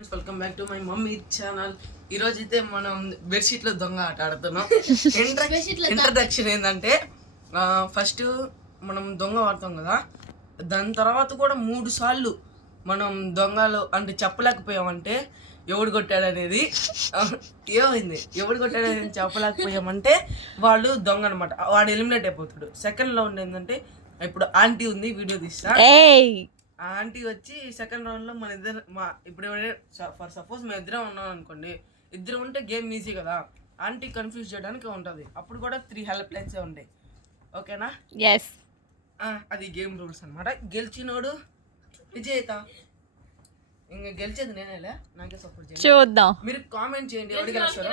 Welcome back to my mummy channel. ఈ రోజు అయితే మనం బెడ్షీట్ లో దొంగ ఆట ఆడుతున్నాం. ఇంట్రడక్షన్ ఏంటంటే ఫస్ట్ మనం దొంగ ఆడతాం కదా, దాని తర్వాత కూడా 3 సార్లు మనం దొంగలు అంటే చెప్పలేకపోయామంటే ఎవడు కొట్టాడనేది ఏమైంది, ఎవడు కొట్టాడనేది చెప్పలేకపోయామంటే వాళ్ళు దొంగ అనమాట, వాడు ఎలిమినేట్ అయిపోతాడు. సెకండ్ రౌండ్ ఏంటంటే ఇప్పుడు ఆంటీ ఉంది, వీడియో తీస్తా. ఆ ఆంటీ వచ్చి సెకండ్ రౌండ్లో మన ఇద్దరు ఇప్పుడు ఫర్ సపోజ్ మేము ఇద్దరం ఉన్నాం అనుకోండి, ఇద్దరం ఉంటే గేమ్ ఈజీ కదా, ఆంటీ కన్ఫ్యూజ్ చేయడానికి ఉంటుంది. అప్పుడు కూడా 3 హెల్ప్ లైన్సే ఉంటాయి. ఓకేనా? ఎస్. అది గేమ్ రూల్స్ అనమాట. గెలిచినోడు విజేత. ఇంకా గెలిచేది నేనేలే, నాకే సపోర్ట్ చేయండి. చూద్దాం. మీరు కామెంట్ చేయండి ఎవరు గెలుస్తారో.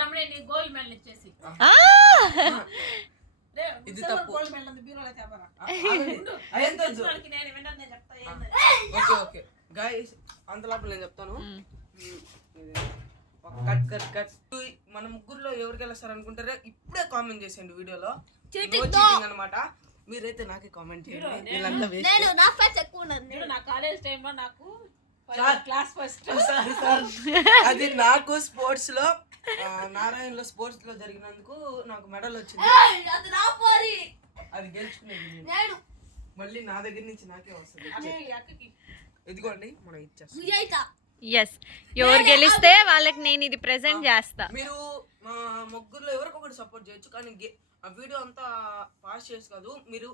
ఇది తప్పు. ఓకే ఓకే గైస్, అంతలోపల నేను చెప్తాను. Cut cut cut. మన ముగ్గురులో ఎవరికి వెళ్ళేస్తారు అనుకుంటారా? ఇప్పుడే కామెంట్ చేసేయండి వీడియోలో. చీటింగ్ అనమాట. మీరైతే నాకే కామెంట్ చేయండి. వీళ్ళంతా అది నాకు స్పోర్ట్స్ లో నారాయణలో స్పోర్ట్స్ లో జరిగినందుకు నాకు మెడల్ వచ్చింది. అది గెలుచుకునేది మళ్ళీ నా దగ్గర నుంచి నాకే వస్తుంది. ఇదిగోండి మనం ఇచ్చేస్తాం. ఎస్, ఎవరు గెలిస్తే వాళ్ళకి నేను ఇది ప్రెజెంట్ చేస్తా. మీరు మా ముగ్గురులో ఎవరికొకటి సపోర్ట్ చేయొచ్చు, కానీ ఆ వీడియో అంతా పాస్ చేసి కాదు, మీరు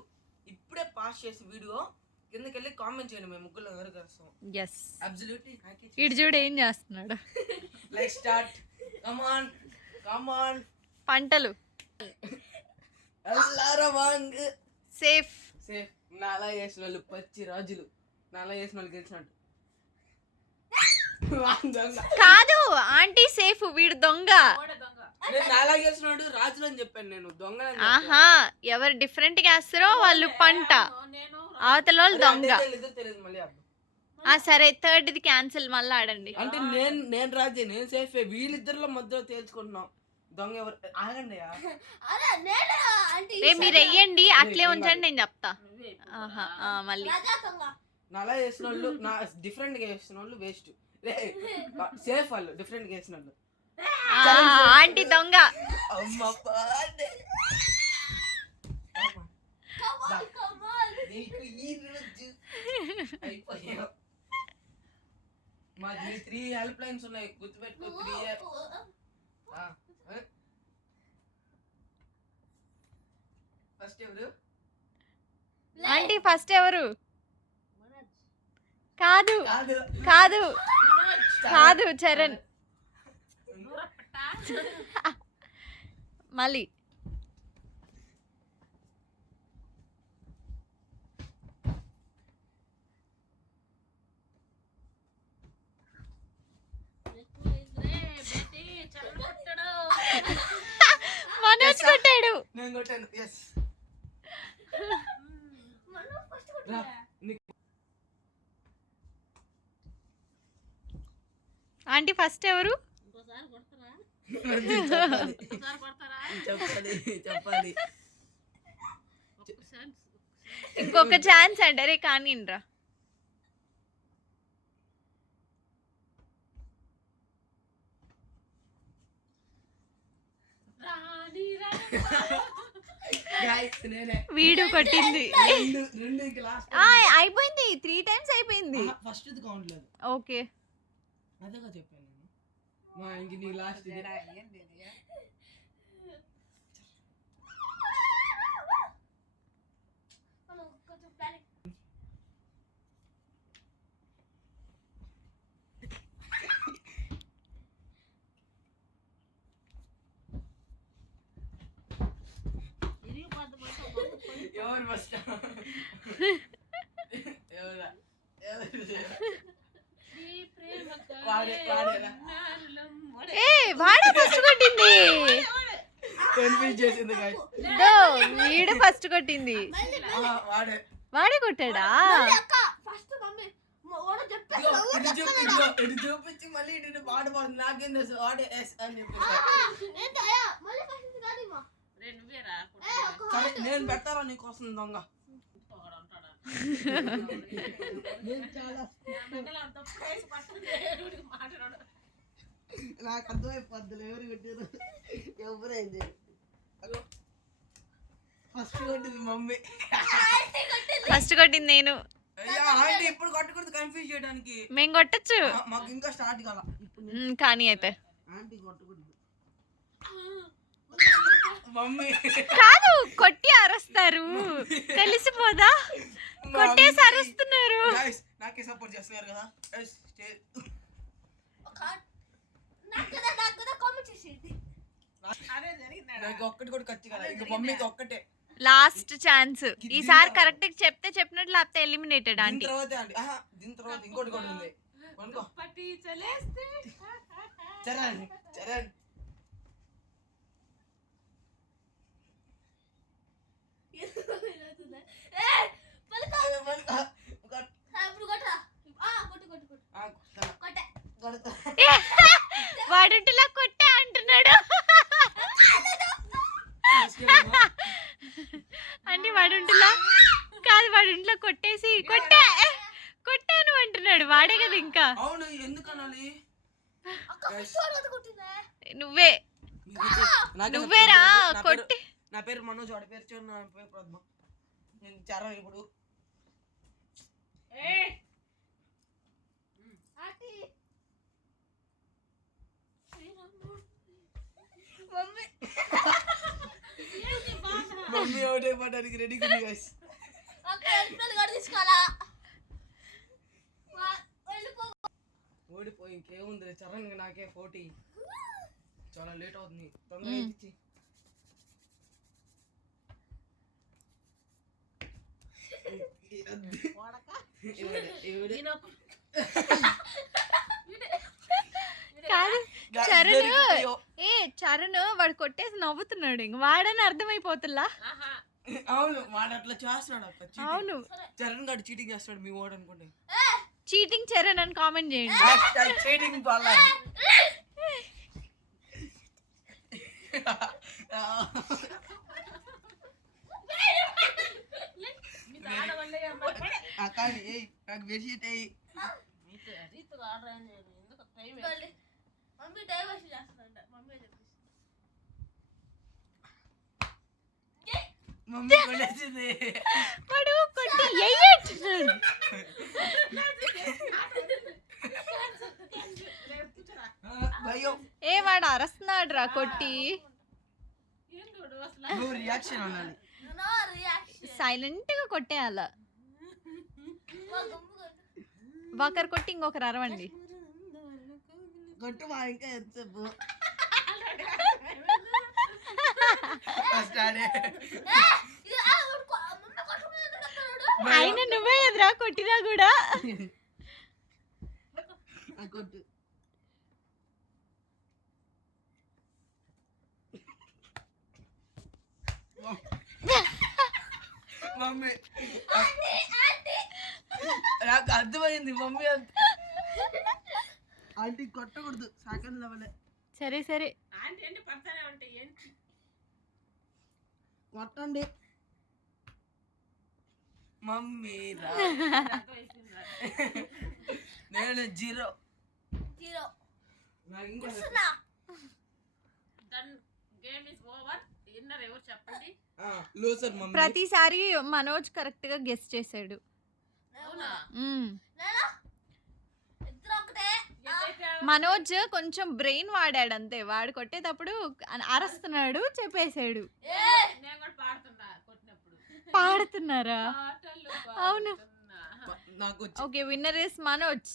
ఇప్పుడే పాస్ చేసి వీడియో కిందకి వెళ్ళి కామెంట్ చేయండి. మేము ముగ్గురులో ఎవరు గెలుస్తాం. Yes, absolutely. ఇటు చూడు ఏం చేస్తున్నాడు. Let's start. కమ్ ఆన్ పంటలు. అల్లారవాంగ్. సేఫ్. నాలా చేసిన వాళ్ళు పచ్చి రాజులు. నాలా చేసిన వాళ్ళు గెలిచినట్టు కాదు, ఆంటీ సేఫ్, వీడు దొంగ. నాలా గెలిచినాడు రాజులు అని చెప్పాను నేను, దొంగ. ఆహా, ఎవరు డిఫరెంట్ గా వేస్తారో వాళ్ళు పంట, అవతల వాళ్ళు దొంగ. సరే, థర్డ్ ఇది క్యాన్సిల్, మళ్ళీ ఆడండి. అంటే నేను రాజే, నేను సేఫ్. వీళ్ళిద్దరిలో మధ్యలో తేల్చుకుంటున్నాం దొంగ ఎవరు. ఆగండి, మీరు వెయ్యండి, అట్లే ఉంచండి, నేను చెప్తా. మళ్ళీ నలా చేసిన వాళ్ళు, డిఫరెంట్ గా వేసిన వాళ్ళు వేస్ట్. సేఫ్ వాళ్ళు డిఫరెంట్ గా వేసిన వాళ్ళు. ఆంటీ దొంగ. మాది 3 హెల్ప్ లైన్స్ ఉన్నాయి, గుర్తుపెట్టుకో. 3 ఫస్ట్ ఎవరు? ఆంటీ ఫస్ట్ ఎవరు? కాదు కాదు కాదు, చరణ్. మళ్ళీ మనోజ్ కొట్టాడు. నేను కొట్టాను. ఎస్. ఆంటీ ఫస్ట్ ఎవరు? చెప్పాలి. ఇంకొక ఛాన్స్ అంటారే, కానీ రా. వీడు కొట్టింది. అయిపోయింది, 3 times అయిపోయింది. ఫస్ట్ కౌంట్లేదు. ఓకే, అదేగా చెప్పాను నేను. మా ఇంక నీ లాస్ట్ ఎవరు ఫస్ట్? ఎవరా? వాడే ఫస్ట్ కొట్టింది. కన్ఫ్యూజ్ చేసింది. వీడు ఫస్ట్ కొట్టింది. వాడే కొట్టాడా? ఇటు చూపించి మళ్ళీ ఇటు పాట పాడు. నాకేం తెలుసు వాడే ఎస్ అని చెప్పి. నేను పెట్టాలా నీకోసం దొంగ? నేను చాలా నాకు అర్థమైపోద్దులు ఎవరు కొట్టారు ఎవరైంది ఫస్ట్ కొట్టింది మమ్మీ ఫస్ట్ కొట్టింది నేను. అయ్యా ఆంటీ ఇప్పుడు కొట్టకూడదు కన్ఫ్యూజ్ చేయడానికి. మేము కొట్టచ్చు మాకు ఇంకా స్టార్ట్ కాల ఇప్పుడు కానీ అయితే ఆంటీ కొట్టకూడదు మమ్మీ కాదు కొట్టి అరుస్తారు తెలిసిపోదా కొట్టేసి అరుస్తున్నారు. గైస్ నాకే సపోర్ట్ చేస్తున్నారు కదా గైస్ నాకు ఒక్కటి కూడా ఖర్చు కదా ఇంకా మమ్మీకి ఒక్కటే లాస్ట్ ఛాన్స్. ఈసారి కరెక్ట్ చెప్తే చెప్పినట్లు లేకపోతే ఎలిమినేటెడ్ దీని ఆంటీ. తర్వాత ఆంటీ దీని తర్వాత ఇంకోటి కూడా ఉంది అనుకో చరణ్ చరణ్ వాడుంటిలా కొట్టే అంటున్నాడు అంటే వాడుంటిలా కాదు వాడుంట్లో కొట్టేసి కొట్టాను అంటున్నాడు. వాడే కదా ఇంకా. అవును ఎందుకు అనాలి నువ్వేరా కొట్టి. నా పేరు మనోజ్ వాడి పేరు చూడు నా పేరు పద్మ. నేను చరణ్ ఇప్పుడు మమ్మీ అవుట్ అయిపోవడానికి రెడీగా ఉంది గైస్. ఓడిపోయి ఇంకేముంది చరణ్ నాకే 40 చాలా లేట్ అవుతుంది తొందరగా ఇచ్చి కాదు చరణ్ వాడు కొట్టేసి నవ్వుతున్నాడు. ఇంక వాడని అర్థమైపోతుల్లా. అవును వాడు అట్లా చేస్తున్నాడు అక్క. అవును చరణ్ గారు చీటింగ్ చేస్తాడు మీ వాడు అనుకోండి. చీటింగ్ చరణ్ అని కామెంట్ చేయండి. చీటింగ్ కానీ నాకు బెడ్షీట్ అయ్యి మమ్మీ కొట్టేసింది. వాడు కొట్టి ఎయ్యట్టున్నాడు. ఏ వాడు అరస్తున్నాడు రా కొట్టి. రియాక్షన్ అనాలి సైలెంట్ గా కొట్టేయాల. ఒకరు కొట్టి ఇంకొకరు అరవండి. కొట్టు మా ఇంకా ఎంతసేపు ఆయన నువ్వే ఎదురా కొట్టినా కూడా. కొట్టు మమ్మీ నాకు అర్థమైంది మమ్మీ ఆంటీ కొట్టకూడదు సెకండ్ లెవెల్. సరే సరే కొట్టండి మమ్మీ. నేను 0 ప్రతిసారి మనోజ్ కరెక్ట్ గా గెస్ చేసాడు. మనోజ్ కొంచెం బ్రెయిన్ వాడాడు అంతే. వాడు కొట్టేటప్పుడు అరస్తున్నాడు చెప్పేశాడు. పాడుతున్నారా? అవును ఓకే విన్నర్ ఇస్ మనోజ్.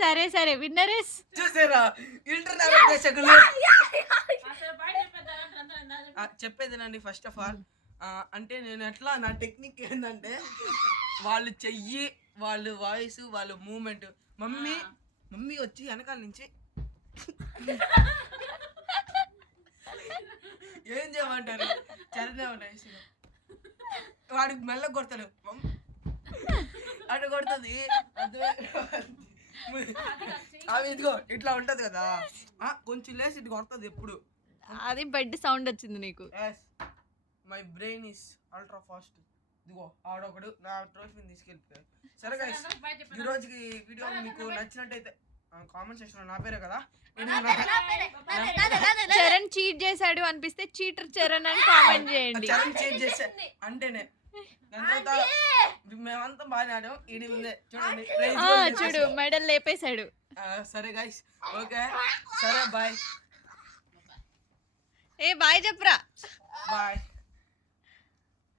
సరే సరే విన్నర్ ఇస్ చూసారా ఇంటర్నేషనల్ చెప్పేదేనండి. ఫస్ట్ ఆఫ్ ఆల్ అంటే నేను ఎట్లా నా టెక్నిక్ ఏంటంటే వాళ్ళు చెయ్యి వాళ్ళు వాయిస్ వాళ్ళ మూమెంట్. మమ్మీ వచ్చి వెనకాల నుంచి ఏం చేయమంటారు చరణ్ వాడికి మెల్ల కొడతాడు అటు కొడుతుంది. అవి ఇదిగో ఇట్లా ఉంటది కదా కొంచెం లేసి ఇటు కొడుతుంది ఎప్పుడు. అది బెడ్ సౌండ్ వచ్చింది నీకు. My brain is ultra fast. ఇదిగో ఆడొకడు నా ట్రోఫీని తీసుకెళ్ళిపోయాడు. సరే గైస్ ఈ రోజుకి వీడియో మీకు నచ్చినట్టయితే కామెంట్ సెక్షన్ నా పేరే కదా చరణ్ చీట్ చేశాడు అనిపిస్తే చీటర్ చరణ్ అని కామెంట్ చేయండి. చరణ్ చేంజ్ చేసా అంటేనే దాని తర్వాత మేమంతా బాగానే ఆడాం. ఈడి ముందే చూడండి చూడు మెడల్ లేపేశాడు. సరే గైస్ ఓకే సరే బాయ్ బాయ్ చెప్పరా. బాయ్.